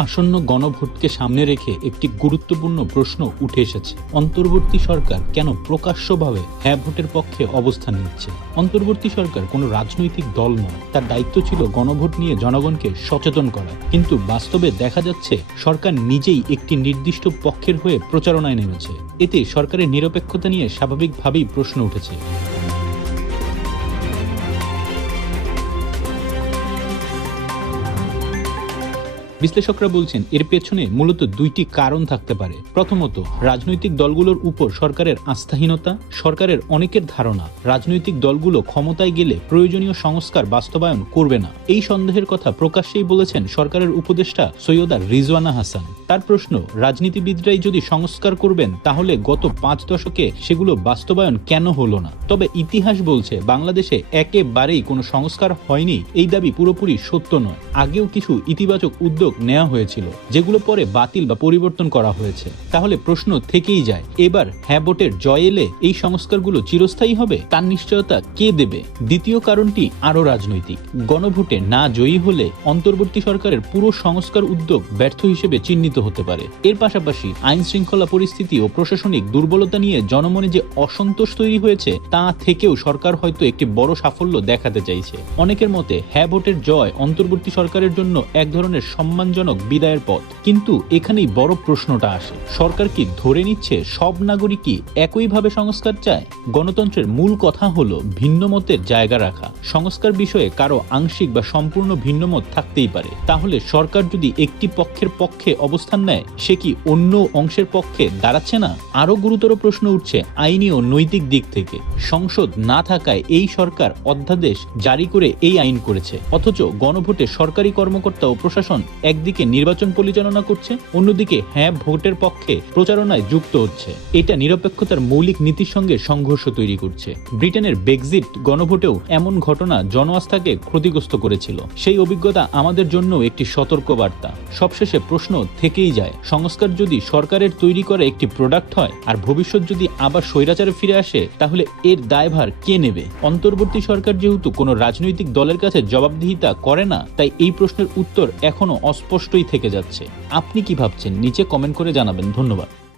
আসন্ন গণভোটকে সামনে রেখে একটি গুরুত্বপূর্ণ প্রশ্ন উঠে এসেছে। অন্তর্বর্তী সরকার কেন প্রকাশ্যভাবে হ্যাঁ ভোটের পক্ষে অবস্থান নিচ্ছে? অন্তর্বর্তী সরকার কোনো রাজনৈতিক দল নয়। তার দায়িত্ব ছিল গণভোট নিয়ে জনগণকে সচেতন করা। কিন্তু বাস্তবে দেখা যাচ্ছে, সরকার নিজেই একটি নির্দিষ্ট পক্ষের হয়ে প্রচারণায় নেমেছে। এতে সরকারের নিরপেক্ষতা নিয়ে স্বাভাবিকভাবেই প্রশ্ন উঠেছে। বিশ্লেষকরা বলছেন, এর পেছনে মূলত দুইটি কারণ থাকতে পারে। প্রথমত, রাজনৈতিক দলগুলোর উপর সরকারের আস্থাহীনতা, সরকারের অনেকের ধারণা, রাজনৈতিক দলগুলো ক্ষমতায় গেলে প্রয়োজনীয় সংস্কার বাস্তবায়ন করবে না। এই সন্দেহের কথা প্রকাশ্যেই বলেছেন সরকারের উপদেষ্টা সৈয়দা রিজওয়ানা হাসান। তার প্রশ্ন, রাজনীতিবিদরাই যদি সংস্কার করবেন, তাহলে গত পাঁচ দশকে সেগুলো বাস্তবায়ন কেন হলো না? তবে ইতিহাস বলছে, বাংলাদেশে একেবারেই কোনো সংস্কার হয়নি। এই দাবি পুরোপুরি সত্য নয়। আগেও কিছু ইতিবাচক উদ্যোগ নেওয়া হয়েছিল, যেগুলো পরে বাতিল বা পরিবর্তন করা হয়েছে। তাহলে প্রশ্ন থেকেই যায়, এবার হ্যাঁ ভোটের জয় এলে এই সংস্কারগুলো চিরস্থায়ী হবে? তার নিশ্চয়তা কে দেবে? দ্বিতীয় কারণটি আরও রাজনৈতিক। গণভোটে না জয়ী হলে অন্তর্বর্তী সরকারের পুরো সংস্কার উদ্যোগ ব্যর্থ হিসেবে চিহ্নিত হতে পারে। এর পাশাপাশি আইন শৃঙ্খলা পরিস্থিতি ও প্রশাসনিক দুর্বলতা নিয়ে জনমনে যে অসন্তোষ তৈরি হয়েছে, তা থেকেও সরকার হয়তো একটি বড় সাফল্য দেখাতে চাইছে। অনেকের মতে হ্যাঁ ভোটের জয় অন্তর্বর্তী সরকারের জন্য এক ধরনের সম্মানজনক বিদায়ের পথ। কিন্তু এখানেই বড় প্রশ্নটা আসে। সরকার কি ধরে নিচ্ছে সব নাগরিকই একইভাবে সংস্কার চায়? গণতন্ত্রের মূল কথা হলো ভিন্ন মতের জায়গা রাখা। সংস্কার বিষয়ে কারও আংশিক বা সম্পূর্ণ ভিন্নমত থাকতেই পারে। তাহলে সরকার যদি একটি পক্ষের পক্ষে অবস্থান নেয়, সে কি অন্য অংশের পক্ষে দাঁড়াচ্ছে না? আরও গুরুতর প্রশ্ন উঠছে আইনি ও নৈতিক দিক থেকে। সংসদ না থাকায় এই সরকার অধ্যাদেশ জারি করে এই আইন করেছে। অথচ গণভোটে সরকারি কর্মকর্তা ও প্রশাসন একদিকে নির্বাচন পরিচালনা করছে, অন্যদিকে হ্যাঁ ভোটের পক্ষে প্রচারণায় যুক্ত হচ্ছে। এটা নিরপেক্ষতার মৌলিক নীতির সঙ্গে সংঘর্ষ তৈরি করছে। ব্রিটেনের বেক্সিট গণভোটেও এমন ঘটনা জন আস্থাকে ক্ষতিগ্রস্ত করেছিল। সেই অভিজ্ঞতা আমাদের জন্য একটি সতর্ক বার্তা সবশেষে প্রশ্ন থেকেই যায়, সংস্কার যদি সরকারের তৈরি করা একটি প্রোডাক্ট হয় আর ভবিষ্যৎ যদি আবার স্বৈরাচারে ফিরে আসে, তাহলে এর দায়ভার কে নেবে? অন্তর্বর্তী সরকার যেহেতু কোনো রাজনৈতিক দলের কাছে জবাবদিহিতা করে না, তাই এই প্রশ্নের উত্তর এখনও অস্পষ্টই থেকে যাচ্ছে। আপনি কি ভাবছেন? নিচে কমেন্ট করে জানাবেন। ধন্যবাদ।